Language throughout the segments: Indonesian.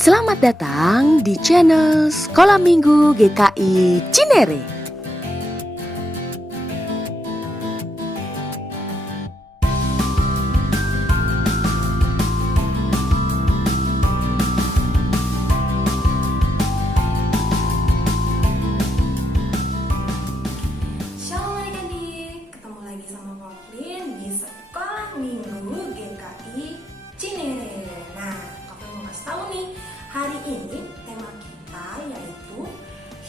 Selamat datang di channel Sekolah Minggu GKI Cinere. Shalom adik-adik, ketemu lagi sama Koplin di Sekolah Minggu GKI Cinere. Nah, Koplin mau kasih tahu nih, hari ini tema kita yaitu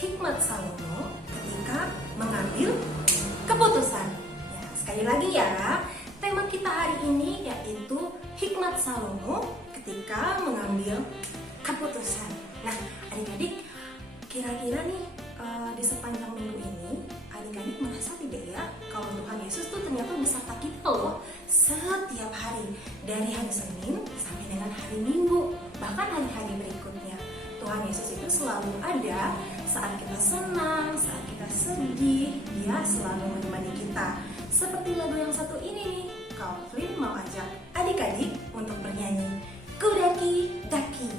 hikmat Salomo ketika mengambil keputusan. Ya, sekali lagi ya, tema kita hari ini yaitu hikmat Salomo ketika mengambil keputusan. Nah, adik-adik, kira-kira nih di sepanjang minggu ini adik-adik merasa tidak ya kalau Tuhan Yesus tuh ternyata beserta kita loh setiap hari, dari hari Senin sampai dengan hari Minggu, bahkan hari-hari berikutnya. Tuhan Yesus itu selalu ada saat kita senang, saat kita sedih, Dia selalu menemani kita. Seperti lagu yang satu ini nih, Koplin mau ajak adik-adik untuk bernyanyi Kudaki Daki.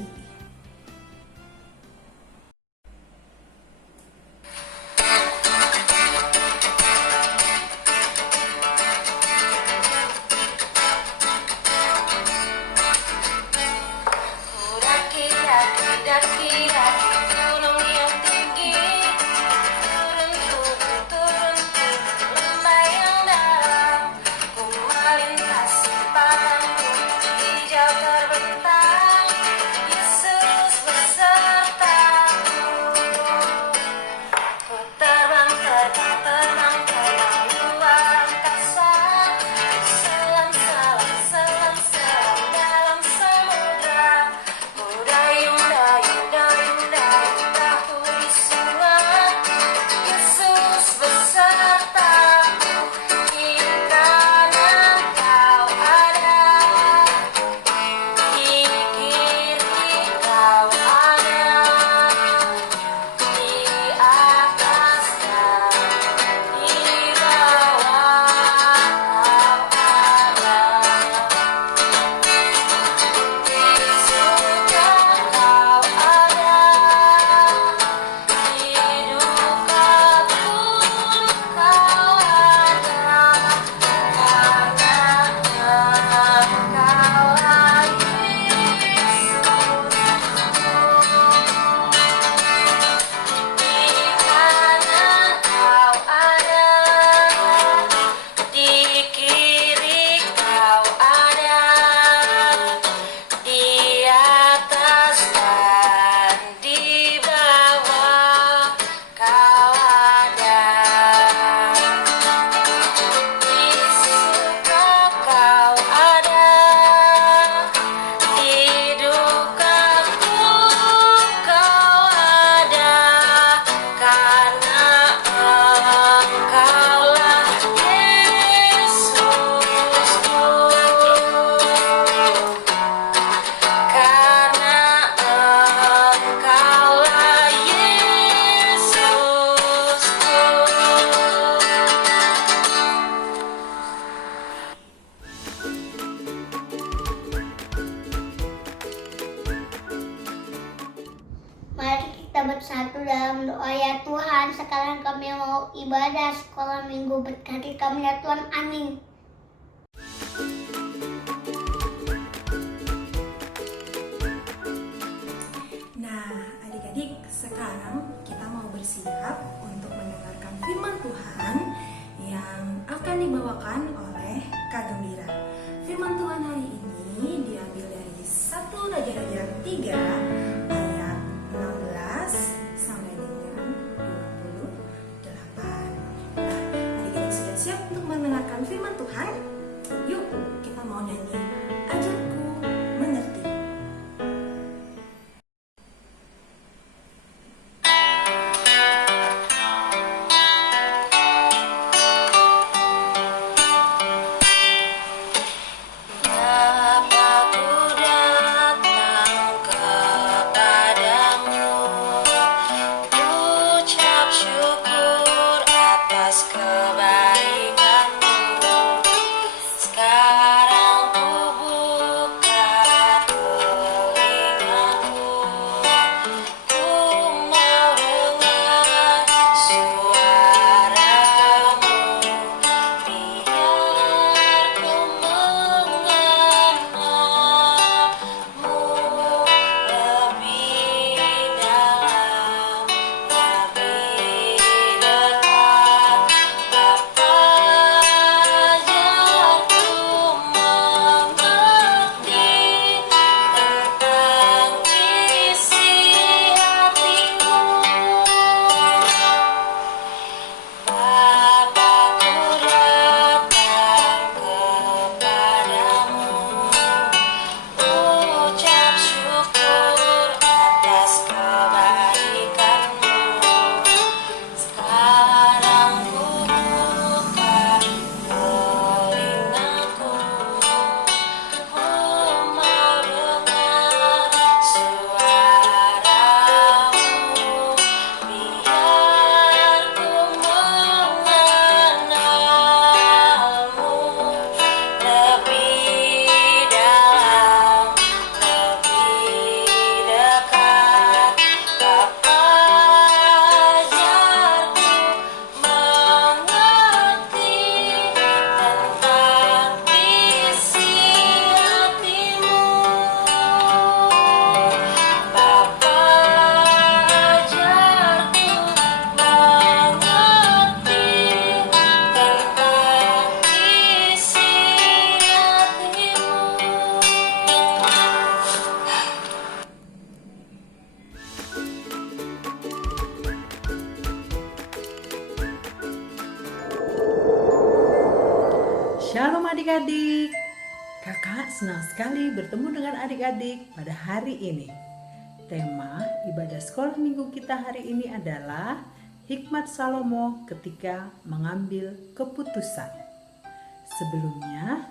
Mari kita bersatu dalam doa. Ya Tuhan, sekarang kami mau ibadah sekolah minggu, berkati kami ya Tuhan, amin. Nah, adik-adik, sekarang kita mau bersiap untuk mendengarkan firman Tuhan yang akan dibawakan oleh Kak Gembira. Firman Tuhan hari ini diambil dari 1 Raja-Raja 3 ayat 16 sampai dengan 28. Nah, adik-adik sudah siap untuk mendengarkan firman Tuhan? Yuk, kita mau nyanyi Ajarku Mengerti. Dapat ku datang ke adik-adik. Kakak senang sekali bertemu dengan adik-adik pada hari ini. Tema ibadah sekolah minggu kita hari ini adalah hikmat Salomo ketika mengambil keputusan. Sebelumnya,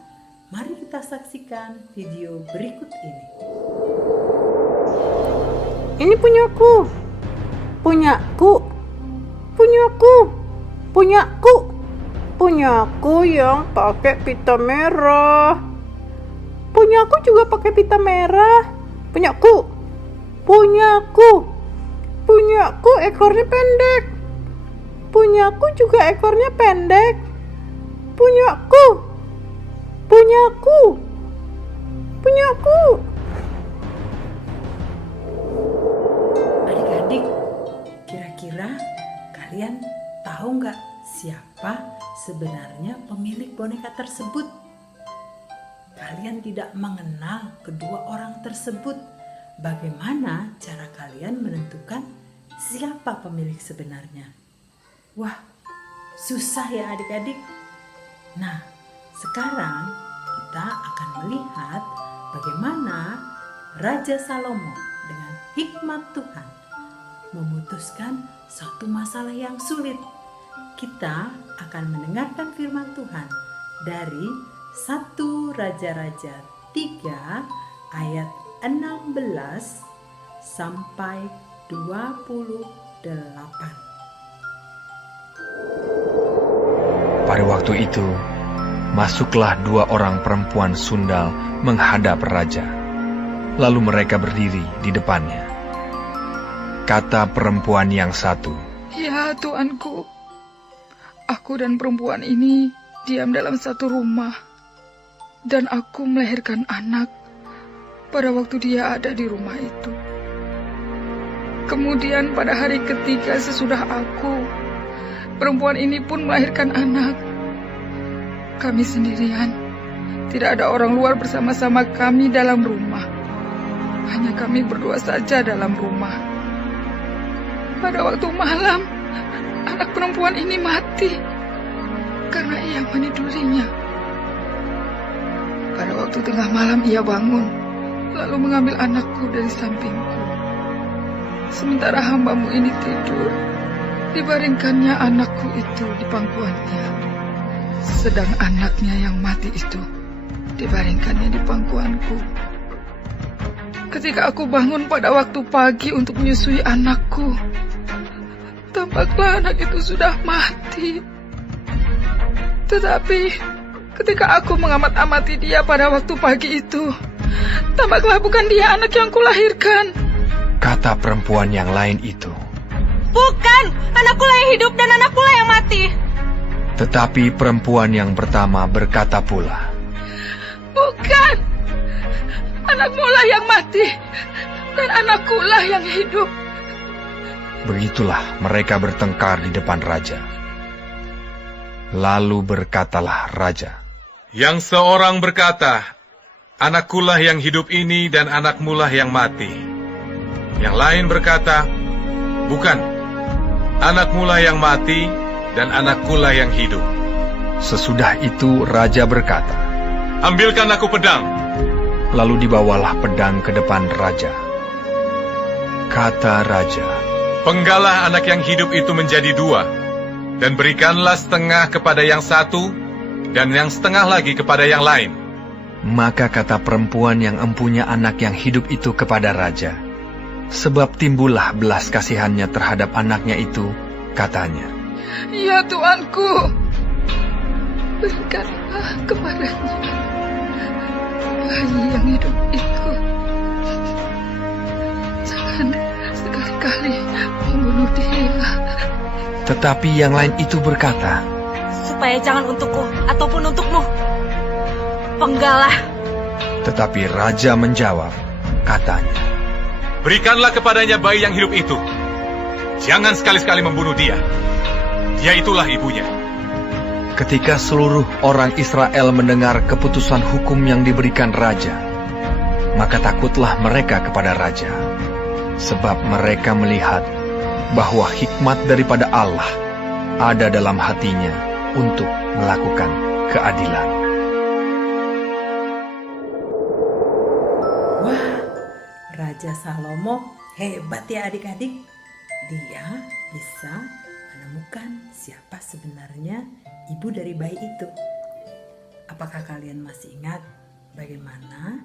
mari kita saksikan video berikut ini. Ini punyaku, punyaku, punyaku, punyaku, punyaku yang pakai pita merah. Punyaku juga pakai pita merah. Punyaku, punyaku, punyaku ekornya pendek. Punyaku juga ekornya pendek. Punyaku, punyaku, punyaku. Adik-adik, kira-kira kalian tahu nggak siapa sebenarnya pemilik boneka tersebut? Kalian tidak mengenal kedua orang tersebut. Bagaimana cara kalian menentukan siapa pemilik sebenarnya? Wah, susah ya adik-adik. Nah, sekarang kita akan melihat bagaimana Raja Salomo dengan hikmat Tuhan memutuskan suatu masalah yang sulit. Kita akan mendengarkan firman Tuhan dari 1 Raja-Raja 3 ayat 16 sampai 28. Pada waktu itu, masuklah 2 orang perempuan sundal menghadap raja. Lalu mereka berdiri di depannya. Kata perempuan yang satu, "Ya Tuanku, aku dan perempuan ini diam dalam satu rumah. Dan aku melahirkan anak pada waktu dia ada di rumah itu. Kemudian pada hari ketiga sesudah aku, perempuan ini pun melahirkan anak. Kami sendirian, tidak ada orang luar bersama-sama kami dalam rumah. Hanya kami berdua saja dalam rumah. Pada waktu malam, anak perempuan ini mati karena ia menidurinya. Pada waktu tengah malam ia bangun, lalu mengambil anakku dari sampingku. Sementara hambamu ini tidur, dibaringkannya anakku itu di pangkuannya. Sedang anaknya yang mati itu dibaringkannya di pangkuanku. Ketika aku bangun pada waktu pagi untuk menyusui anakku, tampaklah anak itu sudah mati. Tetapi ketika aku mengamat-amati dia pada waktu pagi itu, tampaklah bukan dia anak yang kulahirkan. kata perempuan yang lain itu. Bukan, anakkulah yang hidup dan anakkulah yang mati. Tetapi perempuan yang pertama berkata pula, Bukan, anakmulah yang mati dan anakkulah yang hidup. Begitulah mereka bertengkar di depan raja. Lalu berkatalah raja, Yang seorang berkata, Anakkulah yang hidup ini dan anakmulah yang mati. Yang lain berkata, Bukan, anakmulah yang mati dan anakkulah yang hidup. Sesudah itu raja berkata, Ambilkan aku pedang. Lalu dibawalah pedang ke depan raja. Kata raja, Penggalah anak yang hidup itu menjadi 2, dan berikanlah setengah kepada yang satu, dan yang setengah lagi kepada yang lain. Maka kata perempuan yang empunya anak yang hidup itu kepada raja, sebab timbullah belas kasihannya terhadap anaknya itu, katanya, Ya Tuanku, berikanlah kepadanya bayi yang hidup itu. Jangan sekali-kali membunuh dia. Tetapi yang lain itu berkata, Supaya jangan untukku ataupun untukmu. Penggalah. Tetapi raja menjawab, katanya, Berikanlah kepadanya bayi yang hidup itu. Jangan sekali-sekali membunuh dia. Dia itulah ibunya. ketika seluruh orang Israel mendengar keputusan hukum yang diberikan raja, maka takutlah mereka kepada raja, sebab mereka melihat bahwa hikmat daripada Allah ada dalam hatinya untuk melakukan keadilan. Raja Salomo hebat ya adik-adik. Dia bisa menemukan siapa sebenarnya ibu dari bayi itu. Apakah kalian masih ingat bagaimana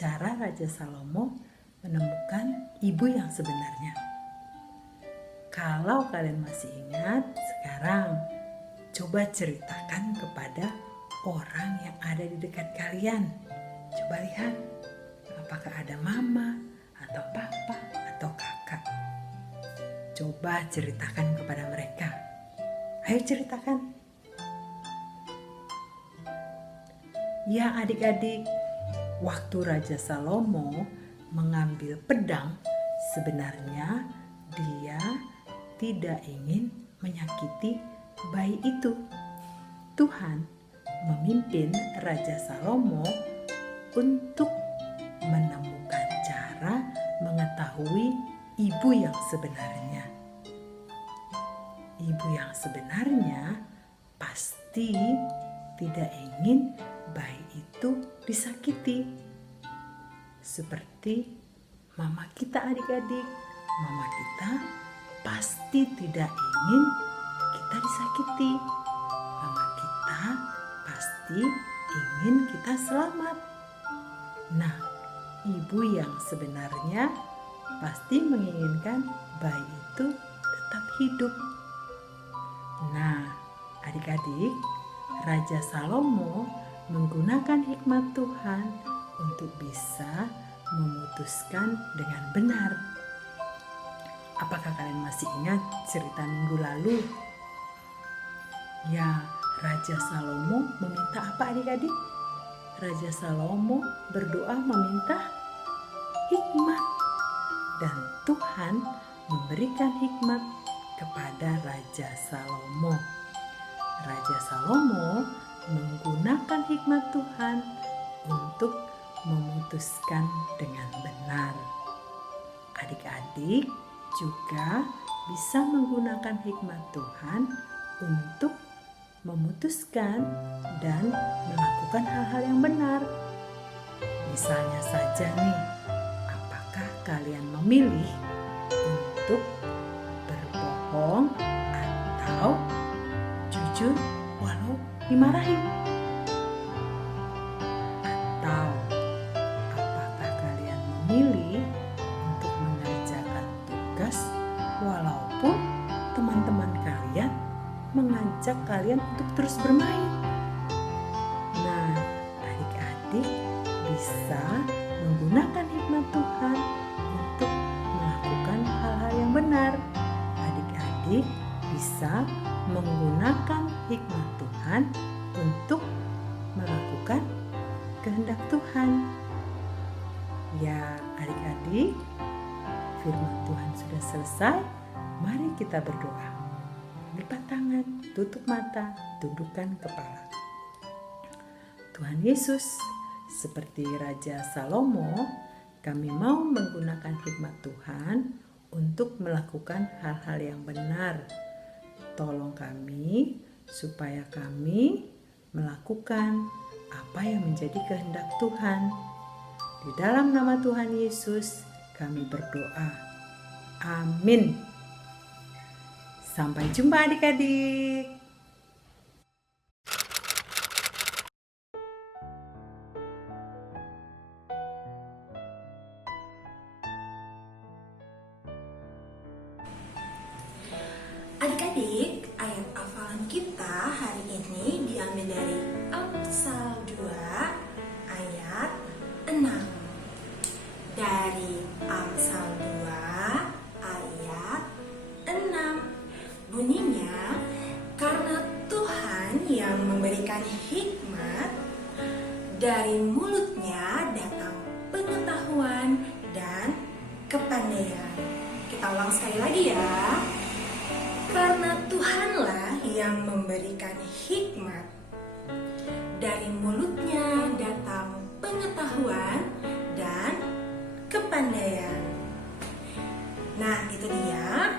cara Raja Salomo menemukan ibu yang sebenarnya? Kalau kalian masih ingat, sekarang coba ceritakan kepada orang yang ada di dekat kalian. Coba lihat, apakah ada mama atau papa atau kakak. Coba ceritakan kepada mereka. Ayo ceritakan. Ya adik-adik, waktu Raja Salomo mengambil pedang, sebenarnya dia tidak ingin menyakiti bayi itu. Tuhan memimpin Raja Salomo untuk menemukan cara mengetahui ibu yang sebenarnya. Ibu yang sebenarnya pasti tidak ingin bayi itu disakiti. Seperti mama kita adik-adik, mama kita pasti tidak ingin kita disakiti. Mama kita pasti ingin kita selamat. Nah, ibu yang sebenarnya pasti menginginkan bayi itu tetap hidup. Nah, adik-adik, Raja Salomo menggunakan hikmat Tuhan untuk bisa memutuskan dengan benar. Apakah kalian masih ingat cerita minggu lalu? Ya, Raja Salomo meminta apa adik-adik? Raja Salomo berdoa meminta hikmat. Dan Tuhan memberikan hikmat kepada Raja Salomo. Raja Salomo menggunakan hikmat Tuhan untuk memutuskan dengan benar. Adik-adik juga bisa menggunakan hikmat Tuhan untuk memutuskan dan melakukan hal-hal yang benar. Misalnya saja nih, apakah kalian memilih untuk berbohong atau jujur walau dimarahin? Atau apakah kalian memilih untuk mengerjakan tugas walaupun teman-teman kalian mengajak kalian untuk terus bermain? Nah, adik-adik bisa menggunakan hikmat Tuhan untuk melakukan hal-hal yang benar. Adik-adik bisa menggunakan hikmat Tuhan untuk melakukan kehendak Tuhan. Ya, adik-adik, firman Tuhan sudah selesai. Mari kita berdoa. Lipat tangan, tutup mata, tundukkan kepala. Tuhan Yesus, seperti Raja Salomo, kami mau menggunakan hikmat Tuhan untuk melakukan hal-hal yang benar. Tolong kami supaya kami melakukan apa yang menjadi kehendak Tuhan. Di dalam nama Tuhan Yesus kami berdoa. Amin. Sampai jumpa adik-adik. Adik-adik, ayat hafalan kita hari ini diambil dari Amsal 2 ayat 6. Dari Amsal 2 ayat 6 bunyinya, karena Tuhan yang memberikan hikmat, dari mulutnya datang pengetahuan dan kepandaian. Kita ulang sekali lagi ya. Karena Tuhanlah yang memberikan hikmat, dari mulutnya datang pengetahuan dan kepandaian. Nah, itu dia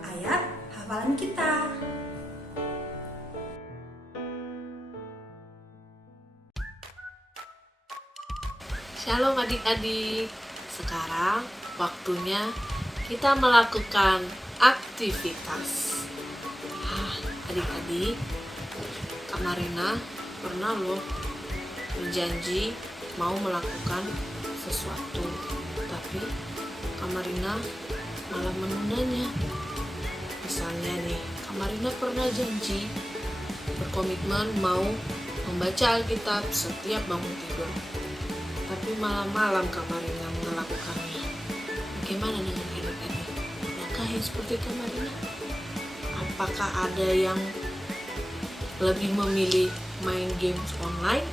ayat hafalan kita. Shalom adik-adik, Sekarang waktunya kita melakukan aktivitas. Adik-adik, Kak Marina pernah loh berjanji mau melakukan sesuatu, tapi Kak Marina malah menundanya. Misalnya nih, Kak Marina pernah janji berkomitmen mau membaca Alkitab setiap bangun tidur, tapi malam-malam Kak Marina melakukannya. Bagaimana dengan adik-adik? Adakah yang seperti Kak Marina? Apakah ada yang lebih memilih main games online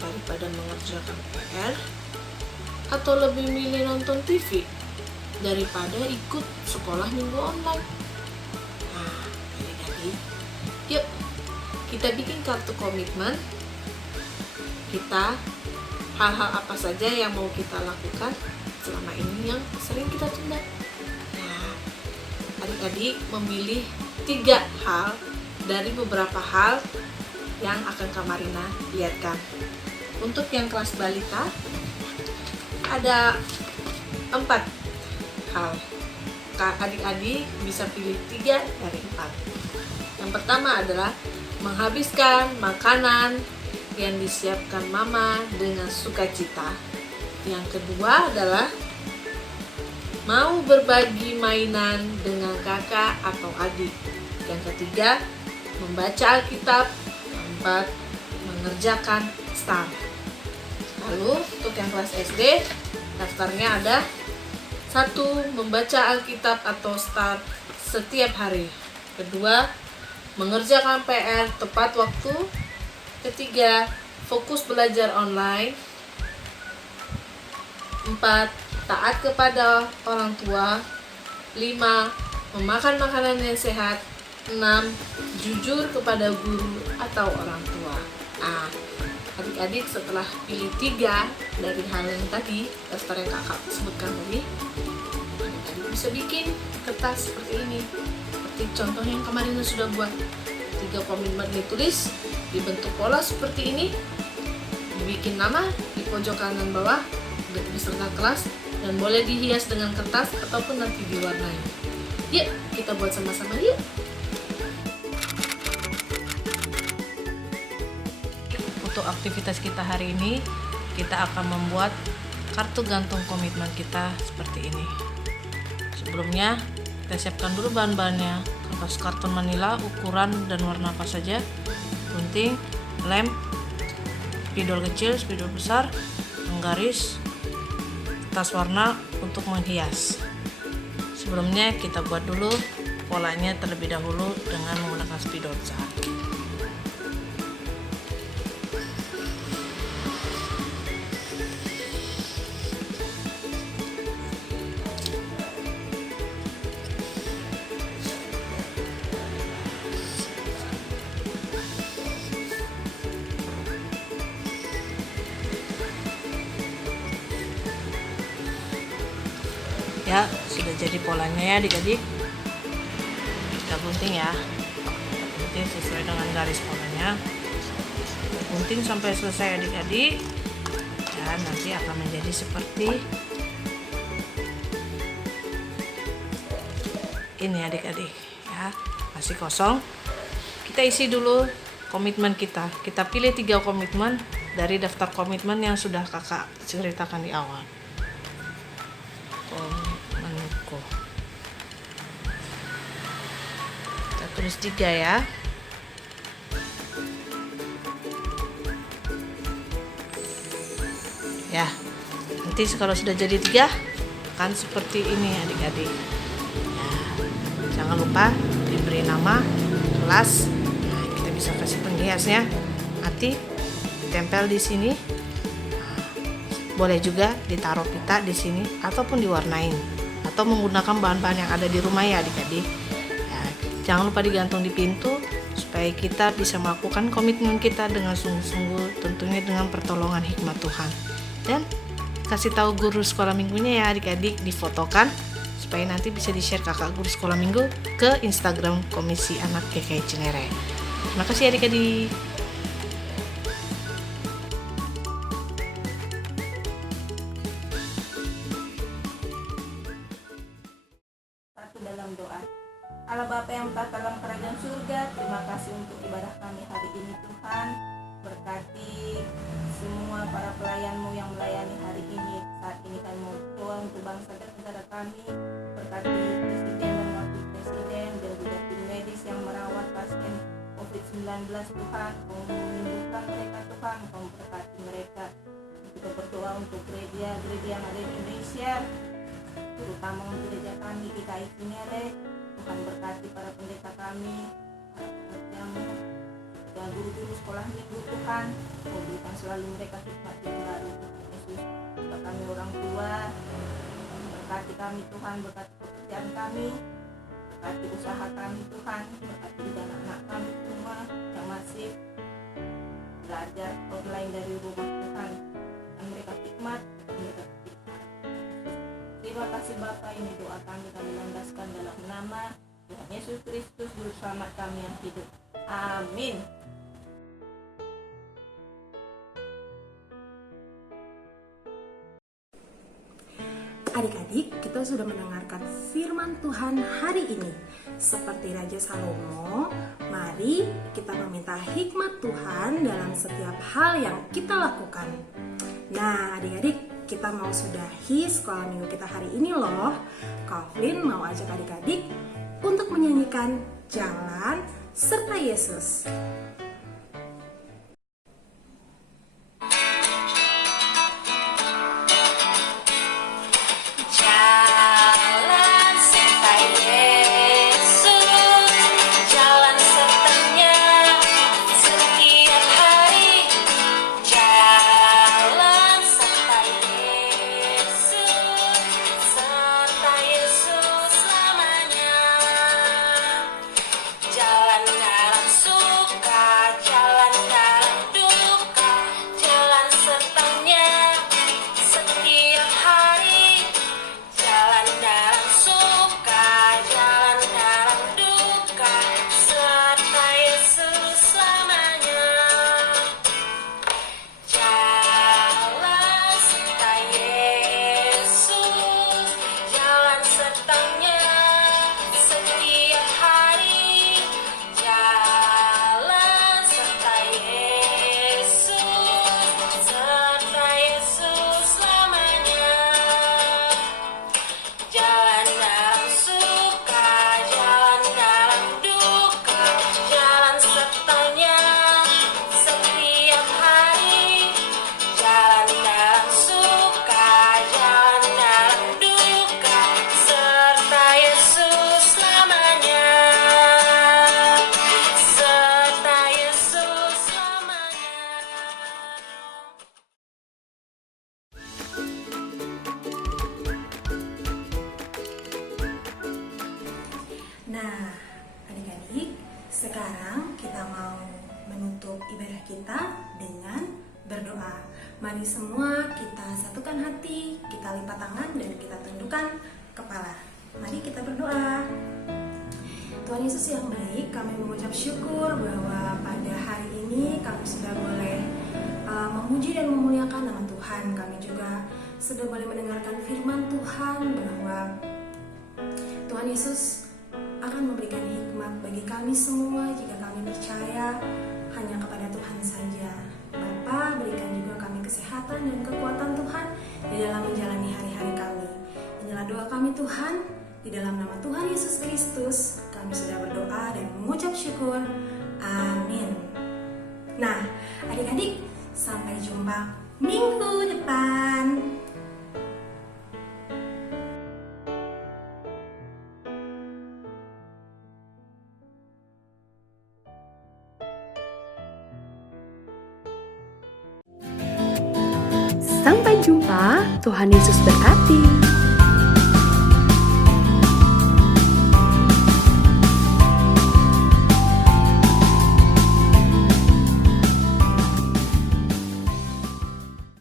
daripada mengerjakan PR, atau lebih milih nonton TV daripada ikut sekolah minggu online? Nah, adik-adik, yuk kita bikin kartu komitmen kita, hal-hal apa saja yang mau kita lakukan selama ini yang sering kita tunda. Nah, adik-adik memilih 3 hal dari beberapa hal yang akan Kak Marina lihatkan. Untuk yang kelas balita ada 4 hal. Adik-adik bisa pilih 3 dari 4. Yang pertama adalah menghabiskan makanan yang disiapkan mama dengan sukacita. Yang kedua adalah mau berbagi mainan dengan kakak atau adik. Yang ketiga, membaca Alkitab. Keempat, mengerjakan STAR. Lalu untuk yang kelas SD, daftarnya ada 1. Membaca Alkitab atau STAR setiap hari. Kedua, mengerjakan PR tepat waktu. Ketiga, fokus belajar online. 4. Taat kepada orang tua. 5. Memakan makanan yang sehat. 6. Jujur kepada guru atau orang tua. Nah, adik-adik setelah pilih 3 dari hal yang tadi, daftar yang kakak sebutkan tadi, adik-adik bisa bikin kertas seperti ini. Seperti contoh yang kemarin sudah buat. 3 komitmen ditulis, dibentuk pola seperti ini, dibikin nama di pojok kanan bawah beserta kelas, dan boleh dihias dengan kertas ataupun nanti diwarnai. Yuk, kita buat sama-sama yuk. Untuk aktivitas kita hari ini, kita akan membuat kartu gantung komitmen kita seperti ini. Sebelumnya, kita siapkan dulu bahan-bahannya. Kertas karton manila ukuran dan warna apa saja, gunting, lem, spidol kecil, spidol besar, penggaris, kertas warna untuk menghias. Sebelumnya kita buat dulu polanya terlebih dahulu dengan menggunakan spidol besar. Ya, sudah jadi polanya ya adik-adik. Kita gunting ya. Kita gunting sesuai dengan garis polanya. Gunting sampai selesai adik-adik. Dan nanti akan menjadi seperti ini adik-adik ya. Masih kosong. Kita isi dulu komitmen kita. Kita pilih 3 komitmen dari daftar komitmen yang sudah kakak ceritakan di awal. Komitmenku. Kita tulis 3 ya. Ya, nanti kalau sudah jadi 3 akan seperti ini adik-adik. Ya, jangan lupa diberi nama, kelas. Nah, kita bisa kasih penghiasnya. Nanti tempel di sini. Boleh juga ditaruh pita di sini ataupun diwarnain atau menggunakan bahan-bahan yang ada di rumah ya adik-adik. Ya, jangan lupa digantung di pintu supaya kita bisa melakukan komitmen kita dengan sungguh-sungguh, tentunya dengan pertolongan hikmat Tuhan. Dan kasih tahu guru sekolah minggunya ya adik-adik, difotokan supaya nanti bisa di-share kakak guru sekolah minggu ke Instagram Komisi Anak GKI Cinere. Terima kasih adik-adik. bersatu dalam doa. Allah Bapa yang bertata dalam kerajaan surga, terima kasih untuk ibadah kami hari ini Tuhan. Berkati semua para pelayan-Mu yang melayani hari ini. Saat ini kami mau doa untuk bangsa dan negara kami. Berkati Presiden dan Wakil Presiden dan juga tim medis yang merawat pasien COVID-19 Tuhan. Kau menyembuhkan mereka Tuhan, Kau berkati mereka. Kita berdoa untuk gereja yang ada di Indonesia, terutama untuk gereja kami GKI Cinere. Tuhan berkati para pendeta kami, para pekerjamu, dan guru-guru sekolah minggu Tuhan. Kau berikan selalu mereka hikmat yang baru Tuhan Yesus. Juga kami orang tua, berkati kami Tuhan, berkati pekerjaan kami, berkati usaha kami Tuhan, berkati juga anak-anak kami semua yang masih belajar online dari rumah Tuhan. Dan mereka hikmat, mereka hikmat. Terima kasih Bapa, ini doa kami landaskan dalam nama Tuhan Yesus Kristus, Juru Selamat kami yang hidup. Amin. Adik-adik, kita sudah mendengarkan firman Tuhan hari ini. Seperti Raja Salomo, mari kita meminta hikmat Tuhan dalam setiap hal yang kita lakukan. Nah, adik-adik, kita mau sudahi sekolah minggu kita hari ini loh. Kavlin mau ajak adik-adik untuk menyanyikan Jalan Serta Yesus. Nah, adik-adik, sekarang kita mau menutup ibadah kita dengan berdoa. Mari semua kita satukan hati, kita lipat tangan dan kita tundukkan kepala. Mari kita berdoa. Tuhan Yesus yang baik, kami mengucap syukur bahwa pada hari ini kami sudah boleh memuji dan memuliakan nama Tuhan. Kami juga sudah boleh mendengarkan firman Tuhan bahwa Tuhan Yesus akan memberikan hikmat bagi kami semua jika kami percaya hanya kepada Tuhan saja. Bapa, berikan juga kami kesehatan dan kekuatan Tuhan di dalam menjalani hari-hari kami. Inilah doa kami Tuhan, di dalam nama Tuhan Yesus Kristus kami sudah berdoa dan mengucap syukur. Amin. Nah, adik-adik, sampai jumpa minggu depan. Sampai jumpa, Tuhan Yesus berkati.